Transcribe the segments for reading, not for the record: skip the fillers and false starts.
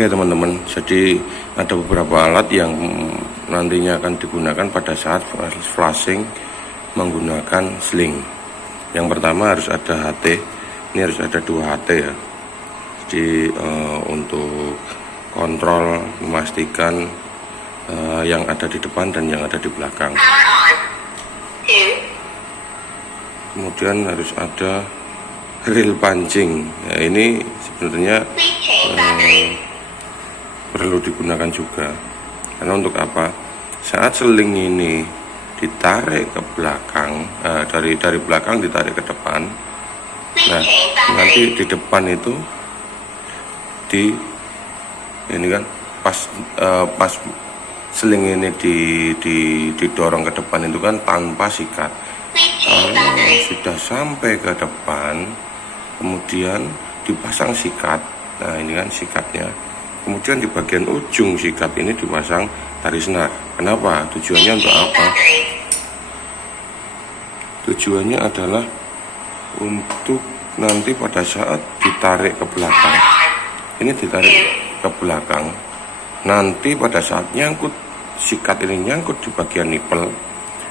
Oke teman-teman, jadi ada beberapa alat yang nantinya akan digunakan pada saat flashing menggunakan sling. Yang pertama harus ada HT, ini harus ada 2 HT ya. Jadi untuk kontrol memastikan yang ada di depan dan yang ada di belakang. Kemudian harus ada reel pancing. Ya, ini sebenarnya perlu digunakan juga, karena untuk apa? Saat seling ini ditarik ke belakang, dari belakang ditarik ke depan, nah nanti di depan itu ini kan pas seling ini didorong ke depan itu kan tanpa sikat. Kalau sudah sampai ke depan kemudian dipasang sikat, nah ini kan sikatnya. Kemudian di bagian ujung sikat ini dipasang tali senar. Kenapa? Tujuannya untuk apa? Tujuannya adalah untuk nanti pada saat ditarik ke belakang. Ini ditarik ke belakang. Nanti pada saat nyangkut, sikat ini nyangkut di bagian nipel,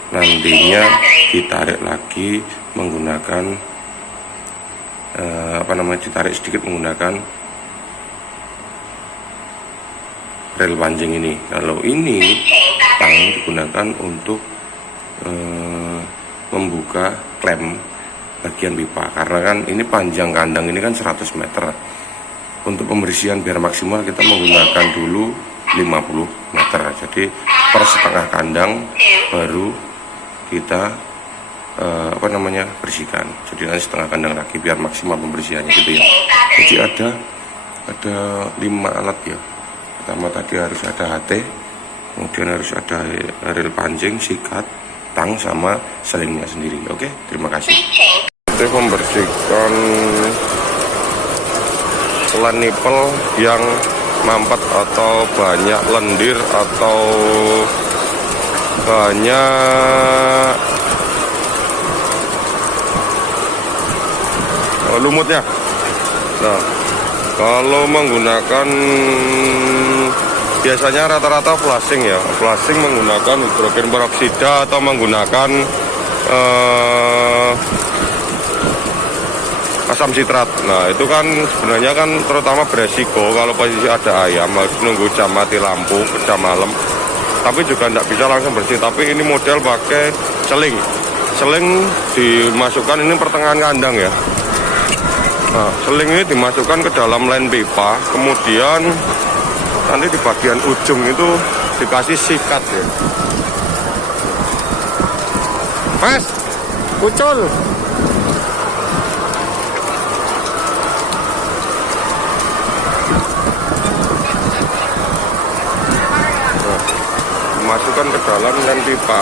nantinya ditarik lagi menggunakan ditarik sedikit menggunakan reel pancing ini. Kalau ini tang digunakan untuk membuka klem bagian pipa, karena kan ini panjang kandang ini kan 100 meter. Untuk pembersihan biar maksimal kita menggunakan dulu 50 meter. Jadi per setengah kandang baru kita bersihkan. Jadi nanti setengah kandang lagi biar maksimal pembersihannya gitu ya. Jadi ada 5 alat ya. Pertama tadi harus ada HT, kemudian harus ada reel pancing, sikat, tang, sama selingnya sendiri. Oke, terima kasih. Kita membersihkan len nipel yang mampet atau banyak lendir atau banyak lumutnya. Nah, kalau menggunakan biasanya rata-rata flashing ya, flashing menggunakan hidrogen peroksida atau menggunakan asam sitrat. Nah itu kan sebenarnya kan terutama beresiko kalau posisi ada ayam, harus nunggu jam mati lampu jam malam. Tapi juga tidak bisa langsung bersih. Tapi ini model pakai seling. Seling dimasukkan ini pertengahan kandang ya. Nah, seling ini dimasukkan ke dalam line pipa, kemudian nanti di bagian ujung itu dikasih sikat ya. Mas, ucul. Nah, dimasukkan ke dalam line pipa.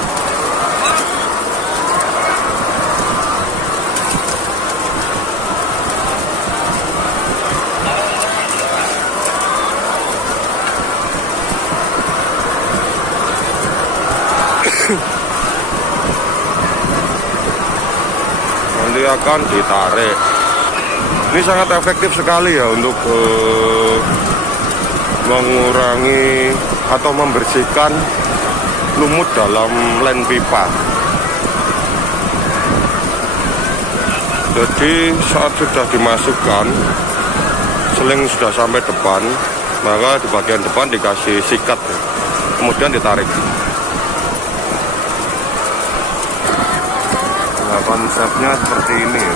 Nanti akan ditarik. Ini sangat efektif sekali ya untuk mengurangi atau membersihkan lumut dalam len pipa. Jadi saat sudah dimasukkan, seling sudah sampai depan, maka di bagian depan dikasih sikat ya. Kemudian ditarik. Nah, konsepnya seperti ini ya.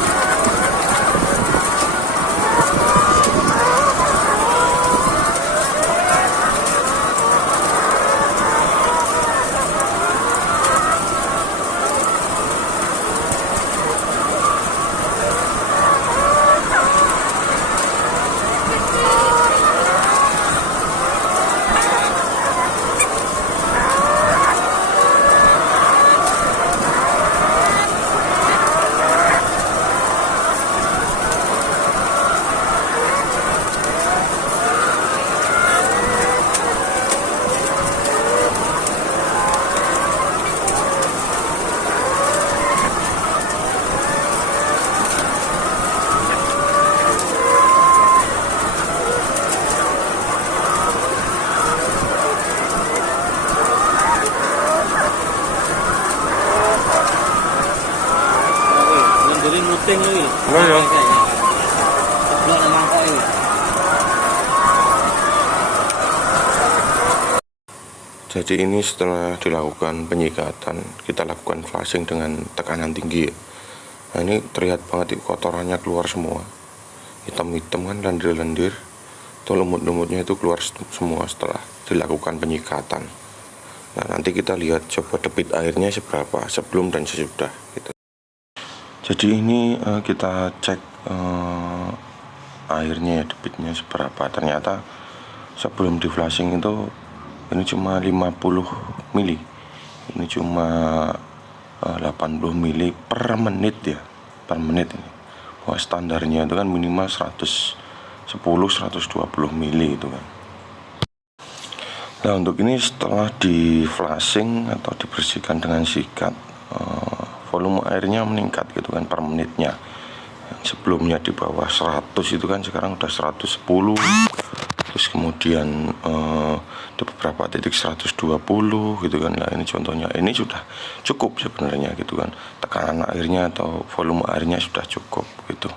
ping ini. Oh ya. Belum ada mangkok ini. Jadi ini setelah dilakukan penyikatan, kita lakukan flushing dengan tekanan tinggi ya. Nah ini terlihat banget kotorannya keluar semua, hitam-hitam kan, lendir-lendir. Itu lumut-lumutnya itu keluar semua setelah dilakukan penyikatan. Nah nanti kita lihat coba debit airnya seberapa sebelum dan sesudah gitu. Jadi ini kita cek airnya, debitnya seberapa. Ternyata sebelum di flushing itu ini cuma 50 mili, ini cuma 80 mili per menit ya, per menit ini. Wah, standarnya itu kan minimal 110-120 mili itu kan. Nah untuk ini setelah di flushing atau dibersihkan dengan sikat, volume airnya meningkat gitu kan per menitnya. Yang sebelumnya di bawah 100 itu kan sekarang udah 110. Terus kemudian di beberapa titik 120 gitu kan. Nah ini contohnya, ini sudah cukup sebenarnya gitu kan, tekanan airnya atau volume airnya sudah cukup gitu.